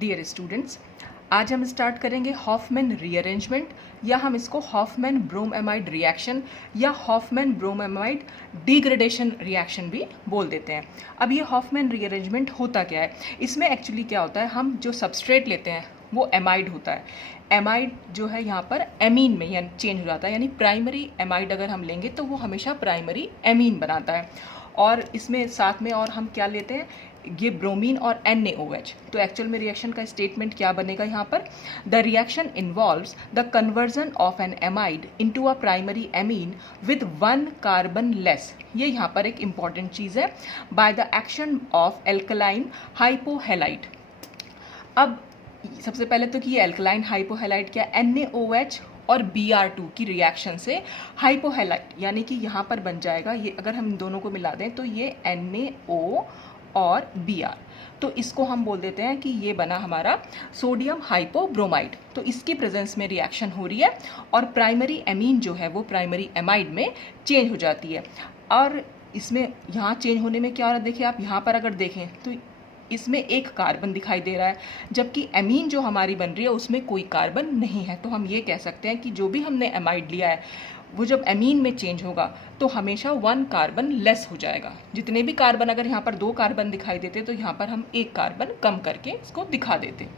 Dear students, आज हम start करेंगे हॉफमैन रीअरेंजमेंट या हम इसको हॉफमैन ब्रोमएमाइड रिएक्शन या हॉफमैन ब्रोमएमाइड डिग्रेडेशन रिएक्शन भी बोल देते हैं। अब ये हॉफमैन रीअरेंजमेंट होता क्या है? इसमें एक्चुअली क्या होता है, हम जो सबस्ट्रेट लेते हैं वो एमाइड होता है। एमाइड जो है यहाँ पर एमीन में यानी चेंज हो जाता है, यानी प्राइमरी एमाइड अगर हम लेंगे तो वो हमेशा प्राइमरी एमीन बनाता है। और इसमें साथ में और हम क्या लेते हैं, ये ब्रोमीन और NaOH। तो एक्चुअल में रिएक्शन का स्टेटमेंट क्या बनेगा यहाँ पर, the reaction involves the conversion of an amide into a primary amine with 1 carbon less. ये यहाँ पर एक इंपॉर्टेंट चीज़ है, by the action of alkaline hypohalite. अब सबसे पहले तो कि ये एल्कलाइन हाइपोहेलाइट क्या, NaOH और Br2 की रिएक्शन से हाइपोहेलाइट यानी कि यहाँ पर बन जाएगा, ये अगर हम इन दोनों को मिला दें तो ये NaO और Br, तो इसको हम बोल देते हैं कि ये बना हमारा सोडियम हाइपोब्रोमाइड। तो इसकी प्रेजेंस में रिएक्शन हो रही है और प्राइमरी एमीन जो है वो प्राइमरी एमाइड में चेंज हो जाती है। और इसमें यहाँ चेंज होने में क्या हो रहा है, देखिए आप यहाँ पर अगर देखें तो इसमें एक कार्बन दिखाई दे रहा है, जबकि एमीन जो हमारी बन रही है उसमें कोई कार्बन नहीं है। तो हम ये कह सकते हैं कि जो भी हमने एमाइड लिया है वो जब एमीन में चेंज होगा तो हमेशा 1 कार्बन लेस हो जाएगा। जितने भी कार्बन, अगर यहाँ पर 2 कार्बन दिखाई देते तो यहाँ पर हम 1 कार्बन कम करके इसको दिखा देते।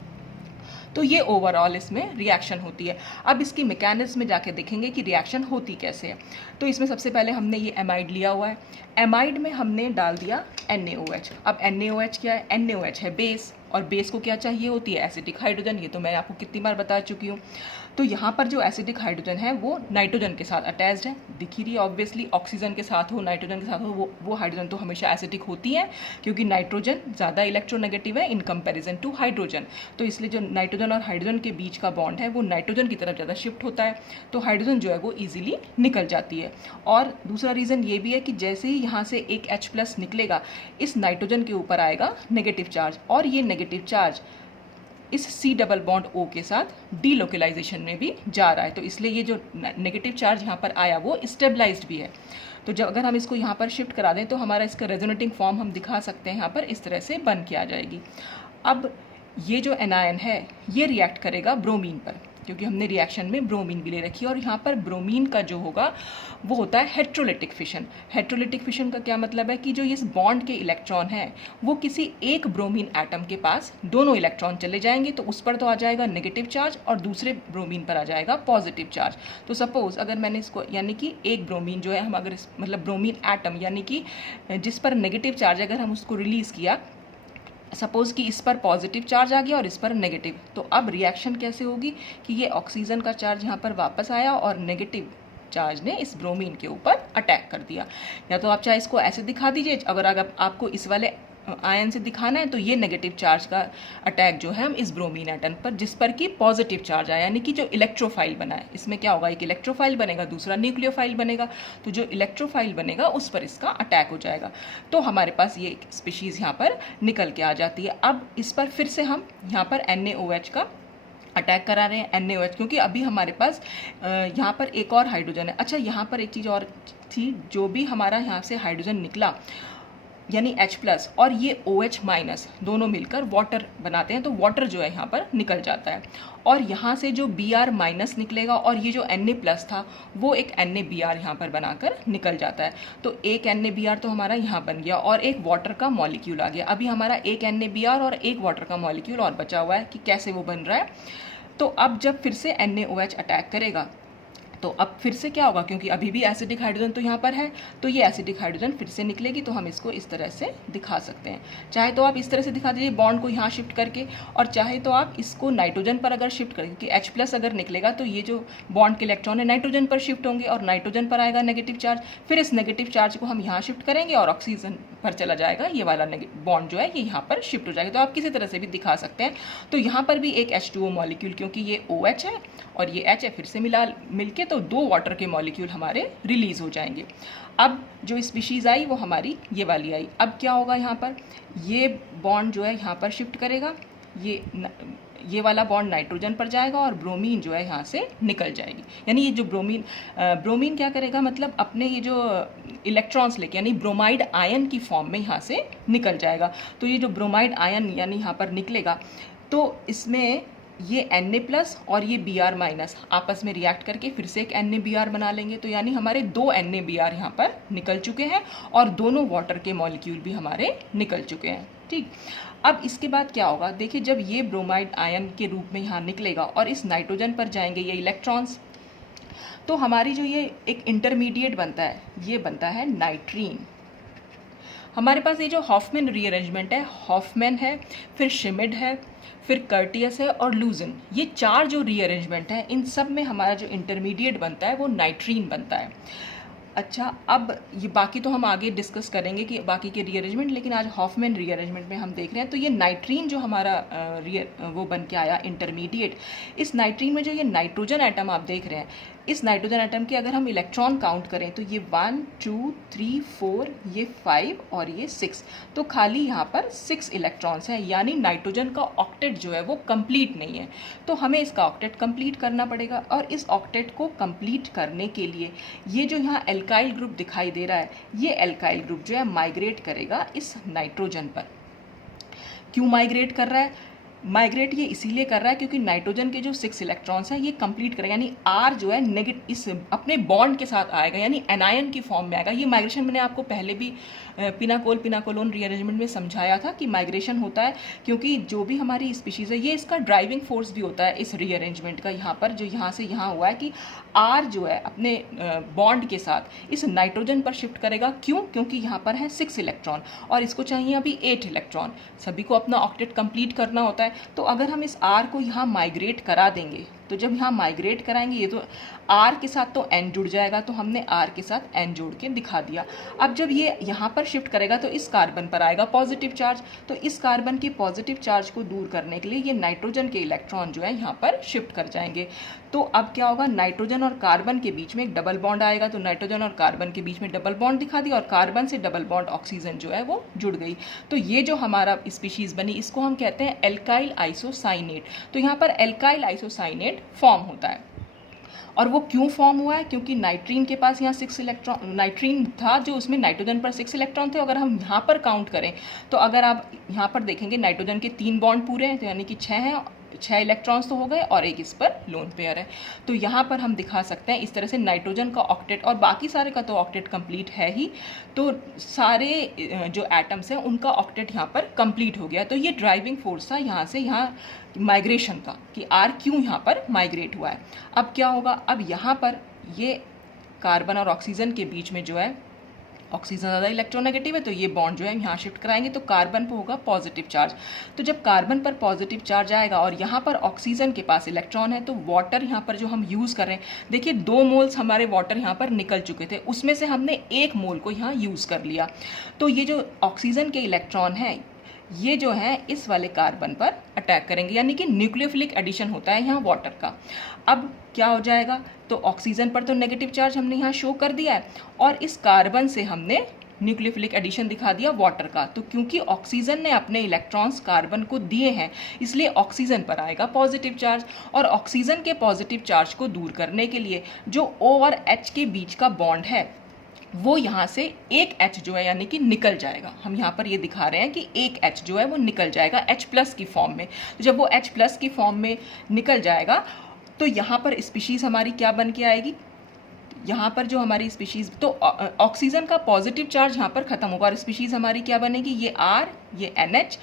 तो ये ओवरऑल इसमें रिएक्शन होती है। अब इसकी मैकेनिज्म में जाके देखेंगे कि रिएक्शन होती कैसे है। तो इसमें सबसे पहले हमने ये एमाइड लिया हुआ है, एमाइड में हमने डाल दिया NaOH। अब NaOH क्या है, NaOH है बेस, और बेस को क्या चाहिए होती है, एसिडिक हाइड्रोजन। ये तो मैं आपको कितनी बार बता चुकी हूँ। तो यहाँ पर जो एसिडिक हाइड्रोजन है वो नाइट्रोजन के साथ अटैच्ड है, दिख ही रही है ऑब्वियसली। ऑक्सीजन के साथ हो, नाइट्रोजन के साथ हो, वो हाइड्रोजन तो हमेशा एसिडिक होती है, क्योंकि नाइट्रोजन ज़्यादा इलेक्ट्रोनेगेटिव है इन कंपैरिजन टू हाइड्रोजन। तो इसलिए जो नाइट्रोजन और हाइड्रोजन के बीच का बॉन्ड है वो नाइट्रोजन की तरफ ज़्यादा शिफ्ट होता है, तो हाइड्रोजन जो है वो ईजिली निकल जाती है। और दूसरा रीज़न ये भी है कि जैसे ही यहाँ से एक H+ निकलेगा, इस नाइट्रोजन के ऊपर आएगा नेगेटिव चार्ज, और ये नेगेटिव चार्ज इस C+O के साथ डीलोकलाइजेशन में भी जा रहा है। तो इसलिए ये जो नेगेटिव चार्ज यहाँ पर आया वो स्टेबलाइज्ड भी है। तो जब अगर हम इसको यहाँ पर शिफ्ट करा दें तो हमारा इसका रेजोनेटिंग फॉर्म हम दिखा सकते हैं, यहाँ पर इस तरह से बन के आ जाएगी। अब ये जो एनायन है ये रिएक्ट करेगा ब्रोमीन पर, क्योंकि हमने रिएक्शन में ब्रोमीन भी ले रखी है, और यहाँ पर ब्रोमीन का जो होगा वो होता है हेट्रोलिटिक फिशन। हेट्रोलिटिक फिशन का क्या मतलब है कि जो इस बॉन्ड के इलेक्ट्रॉन हैं वो किसी एक ब्रोमीन एटम के पास दोनों इलेक्ट्रॉन चले जाएंगे, तो उस पर तो आ जाएगा नेगेटिव चार्ज और दूसरे ब्रोमीन पर आ जाएगा पॉजिटिव चार्ज। तो सपोज अगर मैंने इसको, यानी कि एक ब्रोमीन जो है, हम अगर मतलब ब्रोमीन एटम यानी कि जिस पर नेगेटिव चार्ज, अगर हम उसको रिलीज़ किया, सपोज़ कि इस पर पॉजिटिव चार्ज आ गया और इस पर नेगेटिव, तो अब रिएक्शन कैसे होगी कि ये ऑक्सीजन का चार्ज यहाँ पर वापस आया और नेगेटिव चार्ज ने इस ब्रोमीन के ऊपर अटैक कर दिया। या तो आप चाहे इसको ऐसे दिखा दीजिए, अगर आपको इस वाले आयन से दिखाना है तो ये नेगेटिव चार्ज का अटैक जो है हम इस ब्रोमीन एटम पर, जिस पर कि पॉजिटिव चार्ज आया, यानी कि जो इलेक्ट्रोफाइल बना है, इसमें क्या होगा, एक इलेक्ट्रोफाइल बनेगा, दूसरा न्यूक्लियोफाइल बनेगा। तो जो इलेक्ट्रोफाइल बनेगा उस पर इसका अटैक हो जाएगा, तो हमारे पास ये स्पीशीज़ यहाँ पर निकल के आ जाती है। अब इस पर फिर से हम यहाँ पर NaOH का अटैक करा रहे हैं, NaOH, क्योंकि अभी हमारे पास यहाँ पर एक और हाइड्रोजन है। अच्छा, यहाँ पर एक चीज़ और थी, जो भी हमारा यहाँ से हाइड्रोजन निकला यानी H+ और ये OH- दोनों मिलकर वाटर बनाते हैं, तो वाटर जो है यहाँ पर निकल जाता है। और यहाँ से जो Br- निकलेगा और ये जो Na+ था वो एक NaBr यहाँ पर बनाकर निकल जाता है। तो एक NaBr तो हमारा यहाँ बन गया और एक वाटर का मॉलिक्यूल आ गया। अभी हमारा एक NaBr और एक वाटर का मॉलिक्यूल और बचा हुआ है कि कैसे वो बन रहा है। तो अब जब फिर से NaOH अटैक करेगा तो अब फिर से क्या होगा, क्योंकि अभी भी एसिडिक हाइड्रोजन तो यहाँ पर है, तो ये एसिडिक हाइड्रोजन फिर से निकलेगी। तो हम इसको इस तरह से दिखा सकते हैं, चाहे तो आप इस तरह से दिखा दीजिए बॉन्ड को यहाँ शिफ्ट करके, और चाहे तो आप इसको नाइट्रोजन पर अगर शिफ्ट करें, क्योंकि H+ अगर निकलेगा तो ये जो बॉन्ड के इलेक्ट्रॉन है नाइट्रोजन पर शिफ्ट होंगे और नाइट्रोजन पर आएगा नेगेटिव चार्ज, फिर इस नेगेटिव चार्ज को हम यहाँ शिफ्ट करेंगे और ऑक्सीजन पर चला जाएगा, ये वाला बॉन्ड जो है ये यहाँ पर शिफ्ट हो जाएगा। तो आप किसी तरह से भी दिखा सकते हैं। तो यहाँ पर भी एक H2O मॉलिक्यूल, क्योंकि ये OH है और ये H है, फिर से मिलके तो 2 वाटर के मॉलिक्यूल हमारे रिलीज हो जाएंगे। अब जो स्पीशीज़ आई वो हमारी ये वाली आई। अब क्या होगा, यहाँ पर ये बॉन्ड जो है यहाँ पर शिफ्ट करेगा, ये वाला बॉन्ड नाइट्रोजन पर जाएगा और ब्रोमीन जो है यहाँ से निकल जाएगी। यानी ये जो ब्रोमीन क्या करेगा, मतलब अपने ये जो इलेक्ट्रॉन्स लेके यानी ब्रोमाइड आयन की फॉर्म में यहाँ से निकल जाएगा। तो ये जो ब्रोमाइड आयन यानी यहाँ पर निकलेगा तो इसमें ये Na+ और ये Br- आपस में रिएक्ट करके फिर से एक NaBr बना लेंगे। तो यानी हमारे 2 NaBr यहाँ पर निकल चुके हैं और दोनों वाटर के मॉलिक्यूल भी हमारे निकल चुके हैं। ठीक, अब इसके बाद क्या होगा, देखिए जब ये ब्रोमाइड आयन के रूप में यहाँ निकलेगा और इस नाइट्रोजन पर जाएंगे ये इलेक्ट्रॉन्स, तो हमारी जो ये एक इंटरमीडिएट बनता है ये बनता है नाइट्रीन। हमारे पास ये जो हॉफमैन रीअरेंजमेंट है, हॉफमैन है, फिर शिमिड है, फिर कर्टियस है और लूजन, ये 4 जो रीअरेंजमेंट है इन सब में हमारा जो इंटरमीडिएट बनता है वो नाइट्रीन बनता है। अच्छा, अब ये बाकी तो हम आगे डिस्कस करेंगे कि बाकी के रीअरेंजमेंट, लेकिन आज हॉफमैन रीअरेंजमेंट में हम देख रहे हैं। तो ये नाइट्रीन जो हमारा वो बन के आया इंटरमीडिएट, इस नाइट्रीन में जो ये नाइट्रोजन एटम आप देख रहे हैं, इस नाइट्रोजन एटम के अगर हम इलेक्ट्रॉन काउंट करें तो ये 1 2 3 4, ये 5 और ये 6, तो खाली यहाँ पर 6 इलेक्ट्रॉन्स हैं। यानी नाइट्रोजन का ऑक्टेट जो है वो कंप्लीट नहीं है, तो हमें इसका ऑक्टेट कंप्लीट करना पड़ेगा। और इस ऑक्टेट को कंप्लीट करने के लिए ये जो यहाँ एल्काइल ग्रुप दिखाई दे रहा है, ये एल्काइल ग्रुप जो है माइग्रेट करेगा इस नाइट्रोजन पर। क्यों माइग्रेट कर रहा है? माइग्रेट ये इसीलिए कर रहा है क्योंकि नाइट्रोजन के जो 6 इलेक्ट्रॉन्स हैं ये कंप्लीट करेगा, यानी R जो है नेगेटिव इस अपने बॉन्ड के साथ आएगा, यानी एनायन की फॉर्म में आएगा। ये माइग्रेशन मैंने आपको पहले भी पिनाकोलोन रीअरेंजमेंट में समझाया था कि माइग्रेशन होता है क्योंकि जो भी हमारी स्पीशीज़ है ये इसका ड्राइविंग फोर्स भी होता है इस रीअरेंजमेंट का। यहाँ पर जो यहाँ से यहाँ हुआ है कि R जो है अपने बॉन्ड के साथ इस नाइट्रोजन पर शिफ्ट करेगा। क्यों? क्योंकि यहाँ पर है 6 इलेक्ट्रॉन और इसको चाहिए अभी 8 इलेक्ट्रॉन, सभी को अपना ऑक्टेट कंप्लीट करना होता है। तो अगर हम इस R को यहाँ माइग्रेट करा देंगे, तो जब यहाँ माइग्रेट कराएंगे ये तो R के साथ तो N जुड़ जाएगा, तो हमने R के साथ N जोड़ के दिखा दिया। अब जब ये यहाँ पर शिफ्ट करेगा तो इस कार्बन पर आएगा पॉजिटिव चार्ज, तो इस कार्बन के पॉजिटिव चार्ज को दूर करने के लिए ये नाइट्रोजन के इलेक्ट्रॉन जो है यहाँ पर शिफ्ट कर जाएंगे। तो अब क्या होगा, नाइट्रोजन और कार्बन के बीच में एक डबल बॉन्ड आएगा, तो नाइट्रोजन और कार्बन के बीच में डबल बॉन्ड दिखा दिया और कार्बन से डबल बॉन्ड ऑक्सीजन जो है वो जुड़ गई। तो ये जो हमारा स्पीशीज़ बनी इसको हम कहते हैं एल्काइल आइसोसाइनेट। तो यहाँ पर एल्काइल आइसोसाइनेट फॉर्म होता है। और वो क्यों फॉर्म हुआ है? क्योंकि नाइट्रीन के पास यहाँ 6 इलेक्ट्रॉन, नाइट्रीन था जो उसमें नाइट्रोजन पर 6 इलेक्ट्रॉन थे। अगर हम यहाँ पर काउंट करें तो अगर आप यहाँ पर देखेंगे नाइट्रोजन के 3 बॉन्ड पूरे हैं, तो यानी कि 6 हैं, 6 इलेक्ट्रॉन्स तो हो गए और एक इस पर लोन पेयर है। तो यहाँ पर हम दिखा सकते हैं इस तरह से नाइट्रोजन का ऑक्टेट, और बाकी सारे का तो ऑक्टेट कंप्लीट है ही, तो सारे जो एटम्स हैं उनका ऑक्टेट यहाँ पर कंप्लीट हो गया। तो ये ड्राइविंग फोर्स था यहाँ से यहाँ माइग्रेशन का कि R क्यों यहाँ पर माइग्रेट हुआ है। अब क्या होगा, अब यहाँ पर ये कार्बन और ऑक्सीजन के बीच में जो है ऑक्सीजन ज़्यादा इलेक्ट्रोनेगेटिव है, तो ये बॉन्ड जो है यहाँ शिफ्ट कराएंगे तो कार्बन पर होगा पॉजिटिव चार्ज। तो जब कार्बन पर पॉजिटिव चार्ज आएगा और यहाँ पर ऑक्सीजन के पास इलेक्ट्रॉन है, तो वाटर यहाँ पर जो हम यूज़ कर रहे हैं, देखिए 2 मोल्स हमारे वाटर यहाँ पर निकल चुके थे, उसमें से हमने 1 मोल को यहाँ यूज़ कर लिया। तो ये जो ऑक्सीजन के इलेक्ट्रॉन हैं ये जो है इस वाले कार्बन पर अटैक करेंगे, यानी कि न्यूक्लियोफिलिक एडिशन होता है यहाँ वाटर का। अब क्या हो जाएगा, तो ऑक्सीजन पर तो नेगेटिव चार्ज हमने यहाँ शो कर दिया है और इस कार्बन से हमने न्यूक्लियोफिलिक एडिशन दिखा दिया वाटर का। तो क्योंकि ऑक्सीजन ने अपने इलेक्ट्रॉन्स कार्बन को दिए हैं इसलिए ऑक्सीजन पर आएगा पॉजिटिव चार्ज, और ऑक्सीजन के पॉजिटिव चार्ज को दूर करने के लिए जो O और H के बीच का बॉन्ड है वो यहाँ से एक H जो है यानी कि निकल जाएगा। हम यहाँ पर ये दिखा रहे हैं कि एक H जो है वो निकल जाएगा H+ की फॉर्म में। तो जब वो H+ की फॉर्म में निकल जाएगा तो यहाँ पर स्पीशीज़ हमारी क्या बन के आएगी, यहाँ पर जो हमारी स्पीशीज़, तो ऑक्सीजन का पॉजिटिव चार्ज यहाँ पर ख़त्म होगा और स्पीशीज़ हमारी क्या बनेगी, ये R, ये NH।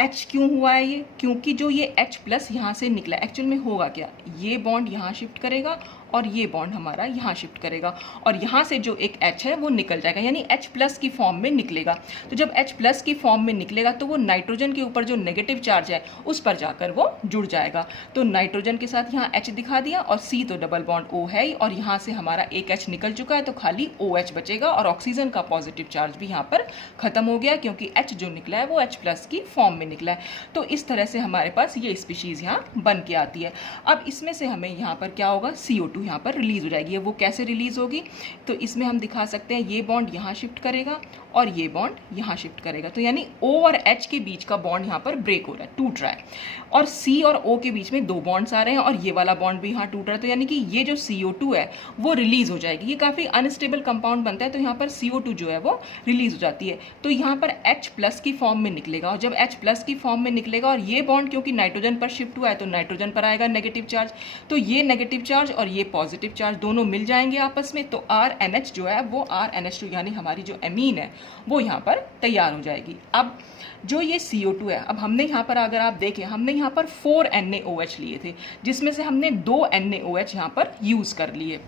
H क्यों हुआ है ये, क्योंकि जो ये H+ यहाँ से निकला, एक्चुअल में होगा क्या, ये बॉन्ड यहाँ शिफ्ट करेगा और ये बॉन्ड हमारा यहाँ शिफ्ट करेगा और यहाँ से जो एक H है वो निकल जाएगा, यानी H+ की फॉर्म में निकलेगा। तो जब H+ की फॉर्म में निकलेगा तो वो नाइट्रोजन के ऊपर जो नेगेटिव चार्ज है उस पर जाकर वो जुड़ जाएगा। तो नाइट्रोजन के साथ यहाँ H दिखा दिया और C तो डबल बॉन्ड O है ही, और यहाँ से हमारा एक H निकल चुका है तो खाली OH बचेगा और ऑक्सीजन का पॉजिटिव चार्ज भी यहाँ पर ख़त्म हो गया क्योंकि H जो निकला है वो H+ की फॉर्म में निकला है। तो इस तरह से हमारे पास ये स्पीशीज़ यहाँ बन के आती है। अब इसमें से हमें यहाँ पर क्या होगा, CO2 यहाँ पर रिलीज हो जाएगी। वो कैसे रिलीज होगी, तो इसमें हम दिखा सकते हैं ये बॉन्ड यहाँ शिफ्ट करेगा और ये बॉन्ड यहाँ शिफ्ट करेगा, तो यानी O और H के बीच का बॉन्ड यहाँ पर ब्रेक हो रहा है, टूट रहा है, और C और O के बीच में 2 बॉन्ड्स आ रहे हैं और ये वाला बॉन्ड भी यहाँ टूट रहा है, तो यानी कि ये जो CO2 है वो रिलीज हो जाएगी। ये काफ़ी अनस्टेबल कंपाउंड बनता है, तो यहाँ पर CO2 जो है वो रिलीज हो जाती है, तो यहाँ पर H+ की फॉर्म में निकलेगा, और जब H+ की फॉर्म में निकलेगा और ये बॉन्ड क्योंकि नाइट्रोजन पर शिफ्ट हुआ है तो नाइट्रोजन पर आएगा नेगेटिव चार्ज, तो ये नेगेटिव चार्ज और ये पॉजिटिव चार्ज दोनों मिल जाएंगे आपस में, तो RNH जो है वो RNH2 यानी हमारी जो एमीन है वो यहाँ पर तैयार हो जाएगी। अब जो ये CO2 है, अब हमने यहाँ पर अगर आप देखें, हमने यहाँ पर 4 NaOH लिए थे, जिसमें से हमने 2 NaOH यहाँ पर यूज़ कर लिए।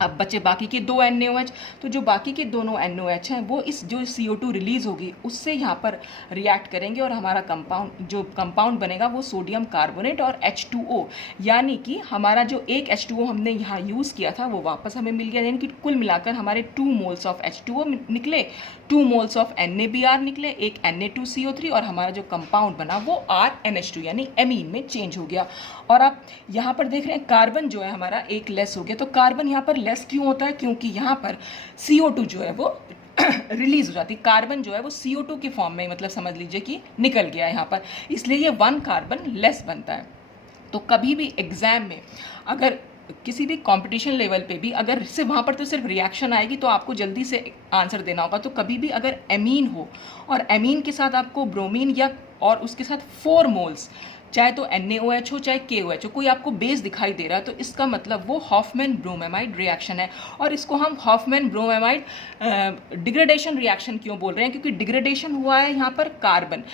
अब बचे बाकी के 2 NaOH, तो जो बाकी के दोनों NaOH हैं वो इस जो CO2 रिलीज होगी उससे यहाँ पर रिएक्ट करेंगे और हमारा कंपाउंड बनेगा वो सोडियम कार्बोनेट और H2O, यानी कि हमारा जो एक H2O हमने यहाँ यूज़ किया था वो वापस हमें मिल गया, यानी कि कुल मिलाकर हमारे 2 मोल्स ऑफ H2O निकले, 2 मोल्स ऑफ NaBr निकले, एक Na2CO3 और हमारा जो कंपाउंड बना वो RNH2 यानी एमीन में चेंज हो गया। और आप यहाँ पर देख रहे हैं कार्बन जो है हमारा एक लेस हो गया, तो कार्बन यहाँ पर लेस क्यों होता है, क्योंकि यहाँ पर CO2 जो है वो रिलीज हो जाती है, कार्बन जो है वो CO2 के फॉर्म में, मतलब समझ लीजिए कि निकल गया है यहाँ पर, इसलिए ये 1 कार्बन लेस बनता है। तो कभी भी एग्जाम में अगर किसी भी कंपटीशन लेवल पे भी अगर सिर्फ वहाँ पर तो सिर्फ रिएक्शन आएगी तो आपको जल्दी से आंसर देना होगा, तो कभी भी अगर एमीन हो और एमीन के साथ आपको ब्रोमीन या और उसके साथ 4 मोल्स, चाहे तो NaOH हो चाहे KOH हो, कोई आपको बेस दिखाई दे रहा है तो इसका मतलब वो हॉफमैन ब्रोमेमाइड रिएक्शन है। और इसको हम हॉफमैन ब्रोमेमाइड डिग्रेडेशन रिएक्शन क्यों बोल रहे हैं, क्योंकि डिग्रेडेशन हुआ है यहाँ पर, कार्बन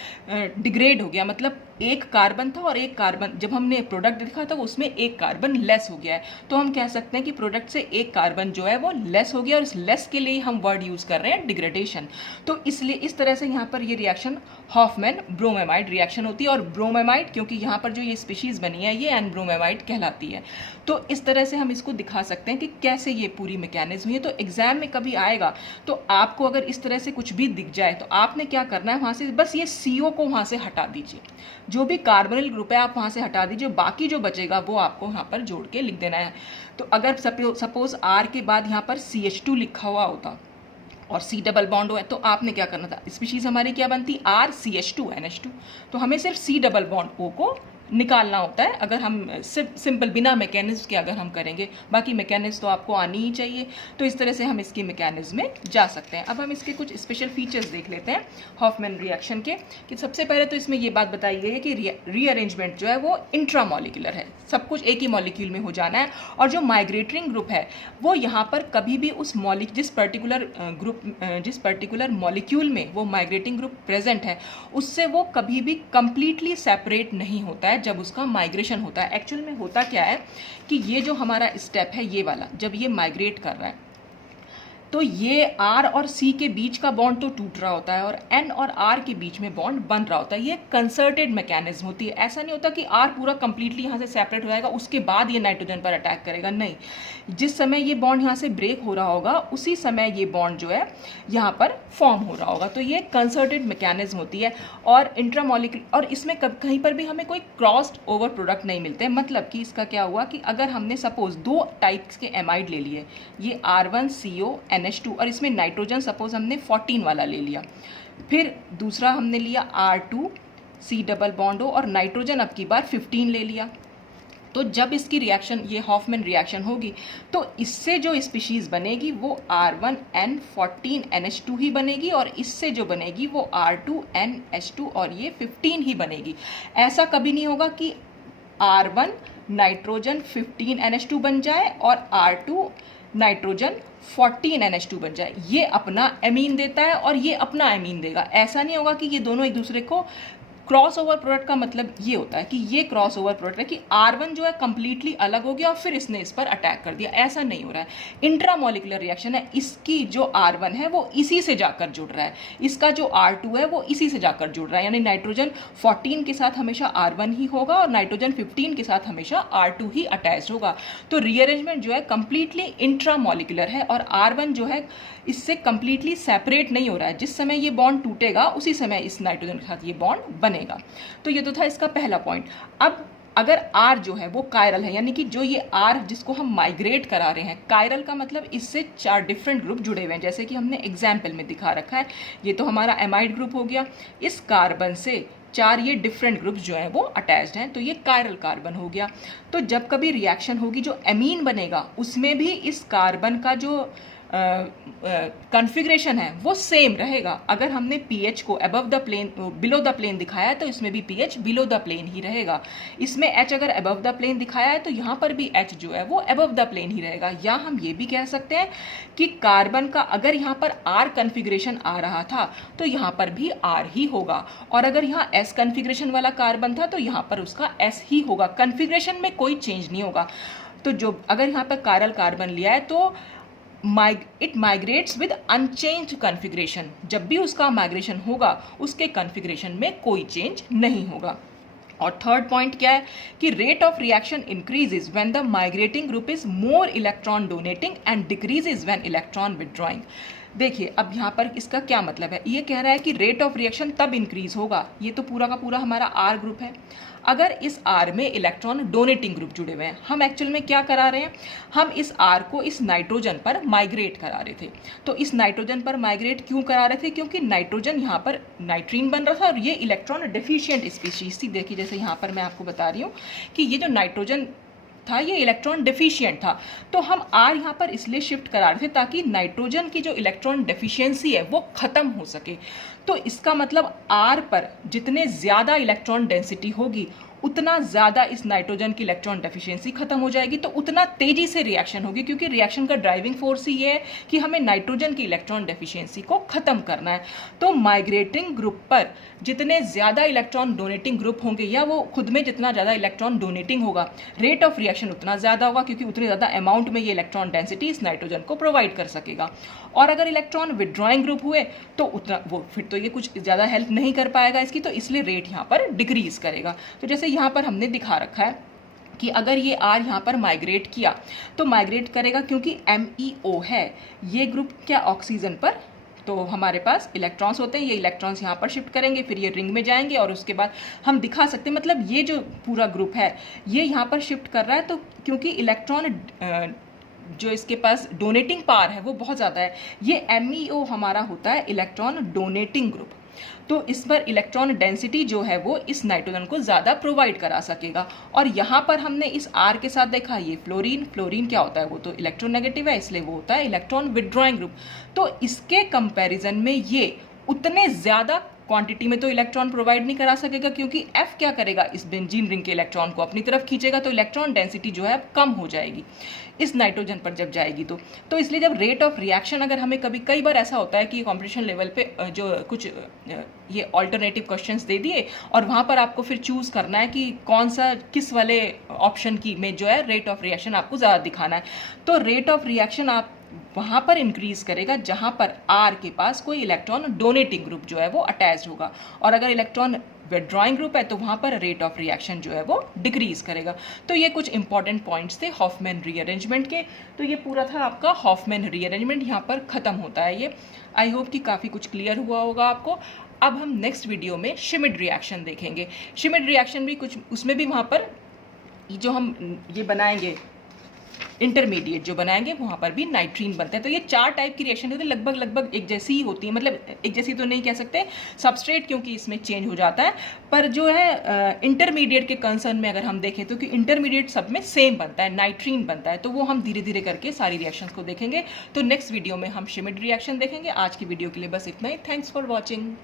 डिग्रेड हो गया, मतलब एक कार्बन था और एक कार्बन, जब हमने प्रोडक्ट देखा था उसमें एक कार्बन लेस हो गया है, तो हम कह सकते हैं कि प्रोडक्ट से एक कार्बन जो है वो लेस हो गया, और इस लेस के लिए हम वर्ड यूज़ कर रहे हैं डिग्रेडेशन। तो इसलिए इस तरह से यहाँ पर ये रिएक्शन हॉफमैन ब्रोमेमाइड रिएक्शन होती है। और ब्रोमेमाइड क्योंकि यहाँ पर जो ये स्पीशीज़ बनी है ये एनब्रोमेमाइड कहलाती है, तो इस तरह से हम इसको दिखा सकते हैं कि कैसे ये पूरी मैकेनिज्म है। तो एग्जाम में कभी आएगा तो आपको अगर इस तरह से कुछ भी दिख जाए तो आपने क्या करना है, वहाँ से बस ये CO को वहाँ से हटा दीजिए, जो भी कार्बोनिल ग्रुप है आप वहाँ से हटा दीजिए, बाकी जो बचेगा वो आपको यहाँ पर जोड़ के लिख देना है। तो अगर सपोज R के बाद यहाँ पर CH2 लिखा हुआ होता और C डबल बॉन्ड हो, तो आपने क्या करना था, स्पीशीज हमारी क्या बनती, RCH2NH2, तो हमें सिर्फ C डबल बॉन्ड O को निकालना होता है अगर हम सिंपल बिना मैकेनिज्म के अगर हम करेंगे, बाकी मैकेनिज्म तो आपको आनी ही चाहिए। तो इस तरह से हम इसकी मैकेनिज्म में जा सकते हैं। अब हम इसके कुछ स्पेशल फीचर्स देख लेते हैं हॉफमैन रिएक्शन के, कि सबसे पहले तो इसमें ये बात बताई गई है कि रीअरेंजमेंट जो है वो इंट्रामॉलिक्यूलर है, सब कुछ एक ही मॉलिक्यूल में हो जाना है, और जो माइग्रेटिंग ग्रुप है वो यहाँ पर कभी भी उस जिस पर्टिकुलर मॉलिक्यूल में वो माइग्रेटिंग ग्रुप प्रेजेंट है उससे वो कभी भी कंप्लीटली सेपरेट नहीं होता है जब उसका माइग्रेशन होता है। एक्चुअल में होता क्या है कि ये जो हमारा स्टेप है ये वाला, जब ये माइग्रेट कर रहा है तो ये R और C के बीच का बॉन्ड तो टूट रहा होता है और N और R के बीच में बॉन्ड बन रहा होता है। ये कंसर्टेड मैकेनिज्म होती है, ऐसा नहीं होता कि R पूरा कंप्लीटली यहाँ से सेपरेट हो जाएगा उसके बाद ये नाइट्रोजन पर अटैक करेगा, नहीं, जिस समय ये बॉन्ड यहाँ से ब्रेक हो रहा होगा उसी समय ये बॉन्ड जो है यहाँ पर फॉर्म हो रहा होगा। तो ये कंसर्टेड मैकेनिज्म होती है और इंट्रामॉलिक्यूलर, और इसमें कहीं पर भी हमें कोई क्रॉस्ड ओवर प्रोडक्ट नहीं मिलते। मतलब कि इसका क्या हुआ कि अगर हमने सपोज 2 टाइप्स के एमाइड ले लिए, ये R1CO NH2, और इसमें नाइट्रोजन सपोज हमने 14 वाला ले लिया, फिर दूसरा हमने लिया R2C डबल बॉन्ड हो और नाइट्रोजन अब की बार 15 ले लिया, तो जब इसकी रिएक्शन ये हॉफमैन रिएक्शन होगी तो इससे जो स्पीशीज़ बनेगी वो R1N14NH2 ही बनेगी, और इससे जो बनेगी वो R2NH2 और ये 15 ही बनेगी। ऐसा कभी नहीं होगा कि R1 नाइट्रोजन 15NH2 बन जाए और R2 नाइट्रोजन 14NH2 बन जाए। ये अपना एमीन देता है और ये अपना एमीन देगा, ऐसा नहीं होगा कि ये दोनों एक दूसरे को क्रॉस ओवर प्रोडक्ट का मतलब ये होता है कि ये क्रॉस ओवर प्रोडक्ट है कि R1 जो है कंप्लीटली अलग हो गया और फिर इसने इस पर अटैक कर दिया, ऐसा नहीं हो रहा है। इंट्रामॉलिक्यूलर रिएक्शन है, इसकी जो R1 है वो इसी से जाकर जुड़ रहा है, इसका जो R2 है वो इसी से जाकर जुड़ रहा है, यानी नाइट्रोजन 14 के साथ हमेशा R1 ही होगा और नाइट्रोजन 15 के साथ हमेशा R2 ही अटैच होगा। तो रीअरेंजमेंट जो है कंप्लीटली इंट्रामॉलिक्यूलर है और R1 जो है इससे कंप्लीटली सेपरेट नहीं हो रहा है, जिस समय ये बॉन्ड टूटेगा उसी समय इस नाइट्रोजन के साथ ये बॉन्ड बनेगा। तो ये तो था इसका पहला पॉइंट। अब अगर R जो है वो कायरल है, यानी कि जो ये R जिसको हम माइग्रेट करा रहे हैं, कायरल का मतलब इससे 4 डिफरेंट ग्रुप जुड़े हुए हैं, जैसे कि हमने एग्जाम्पल में दिखा रखा है। ये तो हमारा एमाइड ग्रुप हो गया, इस कार्बन से 4 ये डिफरेंट ग्रुप्स जो हैं वो अटैच्ड हैं, तो ये कायरल कार्बन हो गया। तो जब कभी रिएक्शन होगी जो एमीन बनेगा उसमें भी इस कार्बन का जो कॉन्फ़िगरेशन है वो सेम रहेगा। अगर हमने पीएच को above the plane below the plane दिखाया है तो इसमें भी पीएच बिलो द प्लेन ही रहेगा। इसमें एच अगर अबव द प्लेन दिखाया है तो यहाँ पर भी एच जो है वो अबव द प्लेन ही रहेगा। या हम ये भी कह सकते हैं कि कार्बन का अगर यहाँ पर आर कॉन्फ़िगरेशन आ रहा था तो यहाँ पर भी आर ही होगा, और अगर यहाँ एस कॉन्फ़िगरेशन वाला कार्बन था तो यहाँ पर उसका एस ही होगा। कॉन्फ़िगरेशन में कोई चेंज नहीं होगा। तो जो अगर यहाँ पर कायरल कार्बन लिया है तो it migrates with unchanged configuration. जब भी उसका माइग्रेशन होगा उसके कॉन्फ़िगरेशन में कोई चेंज नहीं होगा। और थर्ड पॉइंट क्या है कि rate of reaction increases when the migrating group is more electron donating and decreases when electron withdrawing. देखिए अब यहाँ पर इसका क्या मतलब है, ये कह रहा है कि रेट ऑफ रिएक्शन तब इंक्रीज होगा, ये तो पूरा का पूरा हमारा आर ग्रुप है, अगर इस आर में इलेक्ट्रॉन डोनेटिंग ग्रुप जुड़े हुए हैं। हम एक्चुअल में क्या करा रहे हैं, हम इस आर को इस नाइट्रोजन पर माइग्रेट करा रहे थे। तो इस नाइट्रोजन पर माइग्रेट क्यों करा रहे थे, क्योंकि नाइट्रोजन यहाँ पर नाइट्रीन बन रहा था और ये इलेक्ट्रॉन डेफिशिएंट स्पीशीज थी। देखिए जैसे यहाँ पर मैं आपको बता रही हूँ कि ये जो नाइट्रोजन था ये इलेक्ट्रॉन डेफिशिएंट था, तो हम आर यहाँ पर इसलिए शिफ्ट करा रहे थे ताकि नाइट्रोजन की जो इलेक्ट्रॉन डेफिशिएंसी है वो खत्म हो सके। तो इसका मतलब आर पर जितने ज़्यादा इलेक्ट्रॉन डेंसिटी होगी उतना ज़्यादा इस नाइट्रोजन की इलेक्ट्रॉन डेफिशिएंसी खत्म हो जाएगी, तो उतना तेज़ी से रिएक्शन होगी, क्योंकि रिएक्शन का ड्राइविंग फोर्स ही ये है कि हमें नाइट्रोजन की इलेक्ट्रॉन डेफिशिएंसी को ख़त्म करना है। तो माइग्रेटिंग ग्रुप पर जितने ज़्यादा इलेक्ट्रॉन डोनेटिंग ग्रुप होंगे या वो खुद में जितना ज़्यादा इलेक्ट्रॉन डोनेटिंग होगा, रेट ऑफ रिएक्शन उतना ज़्यादा होगा, क्योंकि उतनी ज़्यादा अमाउंट में ये इलेक्ट्रॉन डेंसिटी इस नाइट्रोजन को प्रोवाइड कर सकेगा। और अगर इलेक्ट्रॉन विदड्रॉइंग ग्रुप हुए तो उतना वो फिर तो ये कुछ ज़्यादा हेल्प नहीं कर पाएगा इसकी, तो इसलिए रेट यहाँ पर डिक्रीज करेगा। तो जैसे यहाँ पर हमने दिखा रखा है कि अगर ये आर यहाँ पर माइग्रेट किया तो माइग्रेट करेगा क्योंकि MEO है ये ग्रुप क्या ऑक्सीजन पर, तो हमारे पास इलेक्ट्रॉन्स होते हैं, ये इलेक्ट्रॉन्स यहाँ पर शिफ्ट करेंगे, फिर ये रिंग में जाएंगे और उसके बाद हम दिखा सकते हैं, मतलब ये जो पूरा ग्रुप है ये यहाँ पर शिफ्ट कर रहा है, तो क्योंकि इलेक्ट्रॉन जो इसके पास डोनेटिंग पावर है वो बहुत ज़्यादा है। ये MEO हमारा होता है इलेक्ट्रॉन डोनेटिंग ग्रुप, तो इस पर इलेक्ट्रॉन डेंसिटी जो है वो इस नाइट्रोजन को ज़्यादा प्रोवाइड करा सकेगा। और यहाँ पर हमने इस R के साथ देखा ये फ्लोरीन, फ्लोरीन क्या होता है, वो तो इलेक्ट्रोनेगेटिव है, इसलिए वो होता है इलेक्ट्रॉन विदड्रॉइंग ग्रुप। तो इसके कंपैरिजन में ये उतने ज़्यादा क्वांटिटी में तो इलेक्ट्रॉन प्रोवाइड नहीं करा सकेगा, क्योंकि F क्या करेगा, इस बेंजीन रिंग के इलेक्ट्रॉन को अपनी तरफ खींचेगा, तो इलेक्ट्रॉन डेंसिटी जो है कम हो जाएगी इस नाइट्रोजन पर जब जाएगी। तो इसलिए जब रेट ऑफ रिएक्शन अगर हमें कई बार ऐसा होता है कि कॉम्पिटिशन लेवल पे जो कुछ ये ऑल्टरनेटिव क्वेश्चंस दे दिए और वहाँ पर आपको फिर चूज़ करना है कि कौन सा किस वाले ऑप्शन की में जो है रेट ऑफ रिएक्शन आपको ज़्यादा दिखाना है, तो रेट ऑफ रिएक्शन आप वहाँ पर इंक्रीज करेगा जहाँ पर R के पास कोई इलेक्ट्रॉन डोनेटिंग ग्रुप जो है वो अटैच होगा, और अगर इलेक्ट्रॉन विदड्रॉइंग ग्रुप है तो वहाँ पर रेट ऑफ रिएक्शन जो है वो डिक्रीज करेगा। तो ये कुछ इंपॉर्टेंट पॉइंट्स थे हॉफमैन रीअरेंजमेंट के। तो ये पूरा था आपका हॉफमैन रीअरेंजमेंट, यहाँ पर ख़त्म होता है ये। आई होप कि काफ़ी कुछ क्लियर हुआ होगा आपको। अब हम नेक्स्ट वीडियो में शिमिड रिएक्शन देखेंगे। शिमिड रिएक्शन भी कुछ उसमें भी वहाँ पर जो हम ये बनाएंगे इंटरमीडिएट जो बनाएंगे वहाँ पर भी नाइट्रीन बनता है। तो ये 4 टाइप की रिएक्शन होती है, लगभग एक जैसी ही होती है, मतलब एक जैसी तो नहीं कह सकते सबस्ट्रेट क्योंकि इसमें चेंज हो जाता है, पर जो है इंटरमीडिएट के कंसर्न में अगर हम देखें तो कि इंटरमीडिएट सब में सेम बनता है, नाइट्रीन बनता है। तो वो हम धीरे धीरे करके सारी रिएक्शंस को देखेंगे। तो नेक्स्ट वीडियो में हम शिमिड रिएक्शन देखेंगे। आज की वीडियो के लिए बस इतना ही। Thanks for watching.